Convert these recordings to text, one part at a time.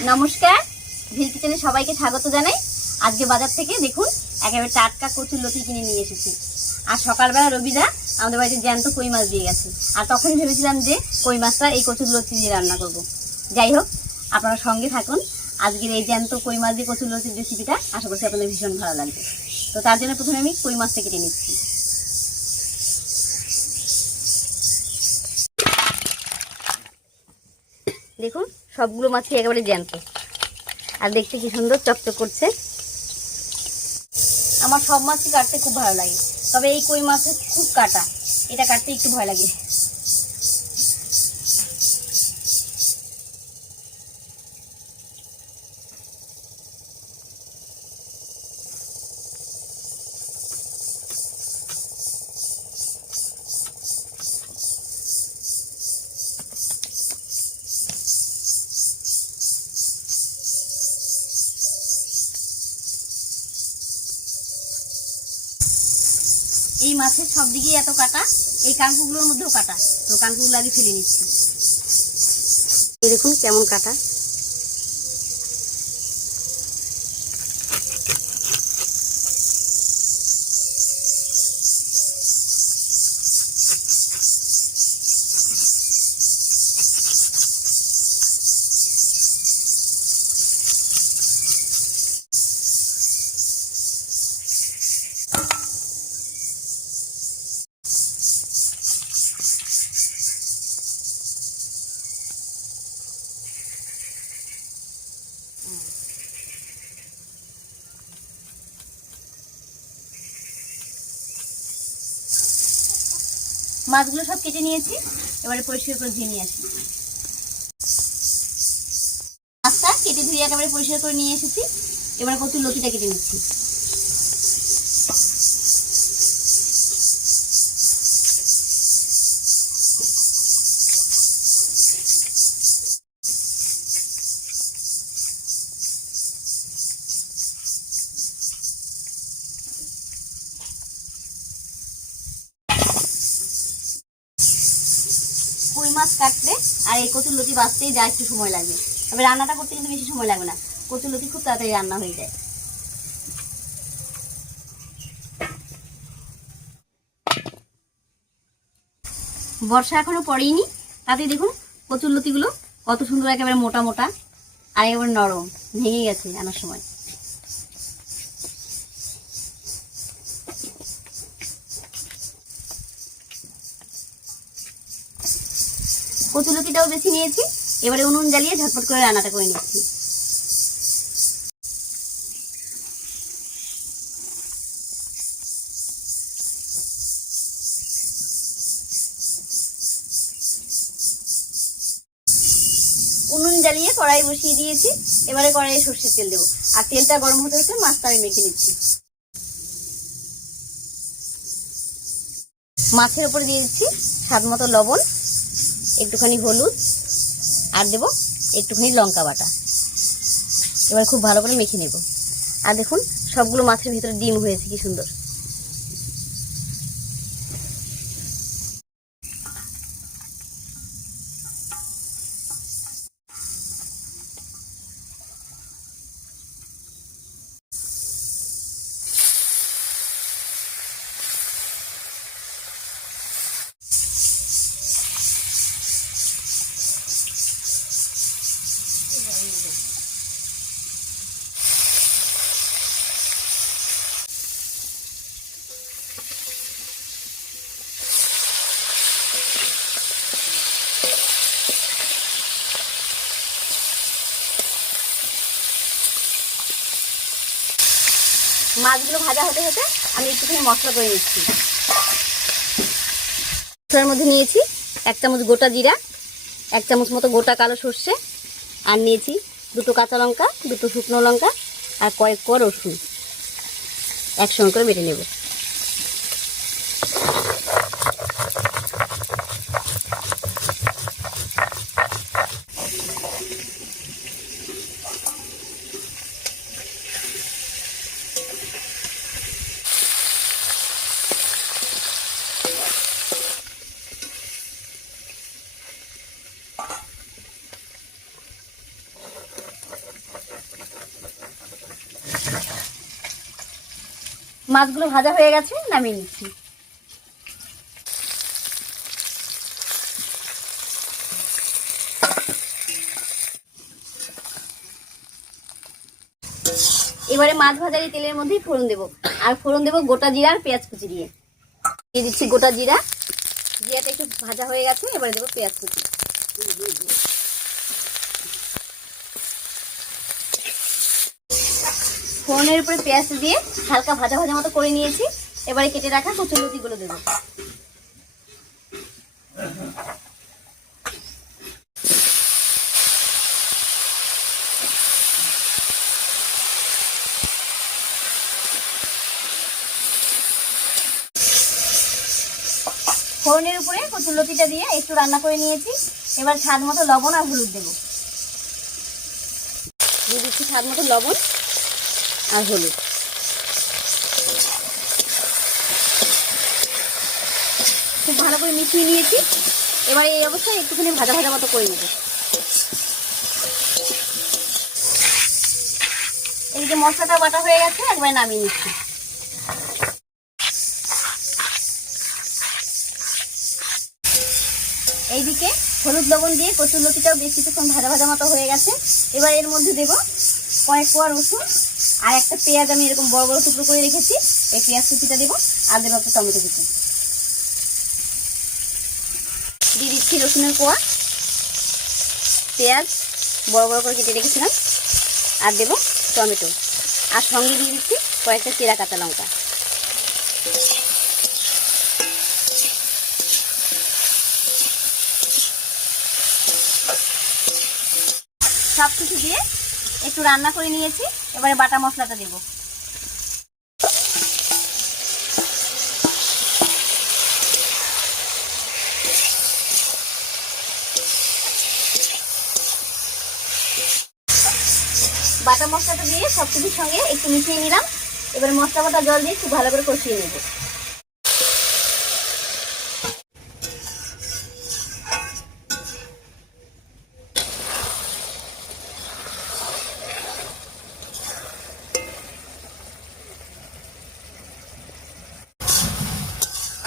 নমস্কার, ভিল কিচেনে সবাইকে স্বাগত জানাই। আজকে বাজার থেকে দেখুন একেবারে টাটকা কচুর লতি কিনে নিয়ে এসেছি। আর সকালবেলা রবিদা আমাদের বাড়িতে জ্যান্ত কই মাছ দিয়ে গেছে, আর তখনই ভেবেছিলাম যে কই মাছটা এই কচুর লতি দিয়ে রান্না করব। যাই হোক, আপনারা সঙ্গে থাকুন। আজকের এই জ্যান্ত কই মাছ দিয়ে কচুর লতির রেসিপিটা আশা করছি আপনাদের ভীষণ ভালো লাগবে। তো তার জন্য প্রথমে আমি কই মাছটা কেটে নিচ্ছি। দেখুন সবগুলো মাছই একেবারে জ্যান্ত, আর দেখতে কি সুন্দর চকচক করছে। আমার সব মাছই কাটতে খুব ভালো লাগে, তবে এই কই মাছের খুব কাটা, এটা কাটতে একটু ভয় লাগে। এই মাছের সব দিকেই এত কাটা, এই কানকুগুলোর মধ্যেও কাটা, তো কানকুগুলো আগে ফেলে নিচ্ছি। এই দেখুন কেমন কাটা। মাছগুলো সব কেটে নিয়েছি, এবারে পরিষ্কার করে ধুয়ে নিয়ে আসি। মাছটা কেটে ধুয়ে একেবারে পরিষ্কার করে নিয়ে এসেছি, এবারে কচুর লতিটা কেটে নিচ্ছি। কই মাছ কাটতে আর এই কচুর লতি বাছতেই যা একটু সময় লাগবে, তবে রান্নাটা করতে কিন্তু বেশি সময় লাগবে না। কচুর লতি খুব তাড়াতাড়ি রান্না হয়ে যায়। বর্ষা এখনো পড়েইনি, তাতে দেখুন কচুর লতিগুলো কত সুন্দর, একেবারে মোটা মোটা আর একেবারে নরম, ভেঙে গেছে আনার সময়। কচুর লতিটাও বেশি নিয়েছি, এবারে উনুন জ্বালিয়ে ঝটপট করে রান্নাটা করে নিচ্ছি। উনুন জ্বালিয়ে কড়াই বসিয়ে দিয়েছি, এবারে কড়াইয়ে সর্ষের তেল দেবো, আর তেলটা গরম হতে হতে মাছটা আমি মেখে নিচ্ছি। মাছের উপর দিয়ে দিচ্ছি স্বাদ মতো লবণ, একটুখানি হলুদ, আর দেবো একটুখানি লঙ্কা বাটা। এবার খুব ভালো করে মেখে নেব। আর দেখুন সবগুলো মাছের ভিতরে ডিম হয়েছে, কি সুন্দর। মাছগুলো ভাজা হতে হতে আমি একটুখানি মশলা করে নিচ্ছি। মশলার মধ্যে নিয়েছি 1 চামচ গোটা জিরা, 1 চামচ মতো গোটা কালো সর্ষে, আর নিয়েছি 2টো কাঁচা লঙ্কা, 2টো শুকনো লঙ্কা, আর কয়েক কোয়া রসুন একসঙ্গে করে বেটে নেব। মাছগুলো ভাজা হয়ে গেছে, নামিয়ে নিচ্ছি। এবারে মাছ ভাজার এই তেলের মধ্যেই ফোড়ন দেবো, আর ফোড়ন দেবো গোটা জিরা আর পেঁয়াজ কুচি দিয়ে। দিয়ে দিচ্ছি গোটা জিরা, জিরাটা একটু ভাজা হয়ে গেছে, এবারে দেবো পেঁয়াজ কুচি। ফোড়নের উপরে পেঁয়াজ দিয়ে হালকা ভাজা ভাজা মতো করে নিয়েছি। এবারে কেটে রাখা কচুরলতিগুলো দেবো। ফোড়নের উপরে কচুরলতিটা দিয়ে একটু রান্না করে নিয়েছি। এবার স্বাদ মতো লবণ আর হলুদ দেবো। দিয়ে দিচ্ছি স্বাদ মতো লবণ আর হলুদ। খুব ভালো করে মিশিয়ে নিয়েছি। এবার এই অবস্থায় একটুখানি ভাজা ভাজা মতো করে নেব। এদিকে মশলাটা বাটা হয়ে গেছে, একবার নামিয়ে নিচ্ছি। এইদিকে হলুদ লবণ দিয়ে কচুরলতিটাও বেশ কিছুক্ষণ ভাজা ভাজা মতো হয়ে গেছে। এবার এর মধ্যে দেবো কয়েক কোয়া রসুন আর একটা পেঁয়াজ, আমি এরকম বড় বড় টুকরো করে রেখেছি। এই পেঁয়াজ কুচিটা দেবো, আর দেবো একটা টমেটো কুচি। দিয়ে দিচ্ছি রসুনের কোয়া, পেঁয়াজ বড় বড় করে কেটে রেখেছিলাম, আর দেবো টমেটো, আর সঙ্গে দিয়ে দিচ্ছি কয়েকটা চেরা কাঁচা লঙ্কা। সব কিছু দিয়ে একটু রান্না করে নিয়েছি। এবারে বাটা মশলাটা দেবো। বাটা মশলাটা দিয়ে সব কিছুর সঙ্গে একটু মিশিয়ে নিলাম। এবারে মশলা বাটা জল দিয়ে খুব ভালো করে কষিয়ে নেব।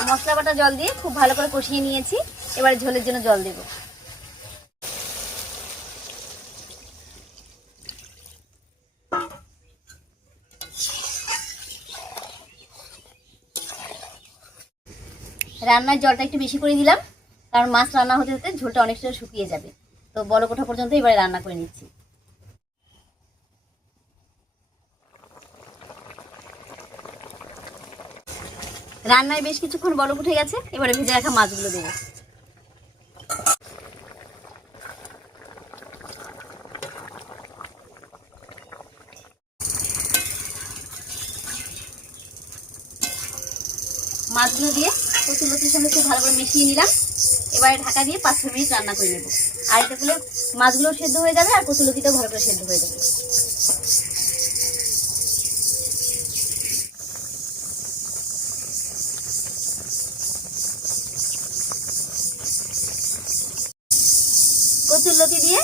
মশলা বাটা জল দিয়ে খুব ভালো করে কষিয়ে নিয়েছি। এবারে ঝোলের জন্য জল দেব। রান্নার জলটা একটু বেশি করে দিলাম, কারণ মাছ রান্না হতে হতে ঝোলটা অনেকটা শুকিয়ে যাবে। তো বড় কোঠা পর্যন্ত এবারে রান্না করে নিচ্ছি। রান্নায় বেশ কিছুক্ষণ বলক উঠে গেছে। এবারে ভেজে রাখা মাছগুলো দেবো। মাছগুলো দিয়ে কচুরলতির সঙ্গে খুব ভালো করে মিশিয়ে নিলাম। এবারে ঢাকা দিয়ে 5-6 মিনিট রান্না করে নেব। আর এটা করলে মাছগুলো সেদ্ধ হয়ে যাবে, আর কচুরলতিটাও ভালো করে সেদ্ধ হয়ে যাবে। কচুরলতি দিয়ে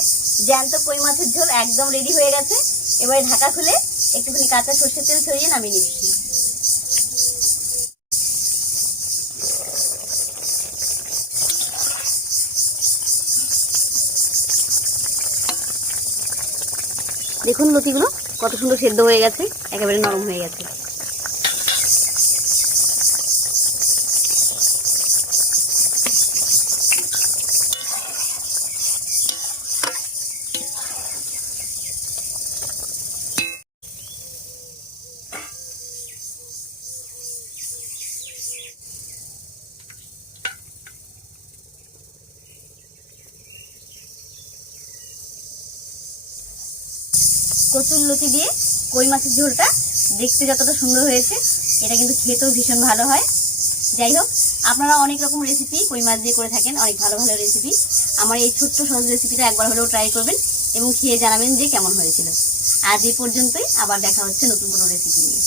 জ্যান্ত কই মাছের ঝোল একদম রেডি হয়ে গেছে। এবারে ঢাকা খুলে একটুখানি কাঁচা সরষের তেল ছড়িয়ে নামিয়ে নিচ্ছি। দেখুন লতিগুলো কত সুন্দর সেদ্ধ হয়ে গেছে, একেবারে নরম হয়ে গেছে। কচুরলতি দিয়ে কই মাছের ঝোলটা দেখতে যতটা সুন্দর হয়েছে, এটা কিন্তু খেতেও ভীষণ ভালো হয়। যাই হোক, আপনারা অনেক রকম রেসিপি কই মাছ দিয়ে করে থাকেন, অনেক ভালো ভালো রেসিপি। আমার এই ছোট্ট সহজ রেসিপিটা একবার হলেও ট্রাই করবেন এবং খেয়ে জানাবেন যে কেমন হয়েছিল। আজ এই পর্যন্তই, আবার দেখা হচ্ছে নতুন কোনো রেসিপি নিয়ে।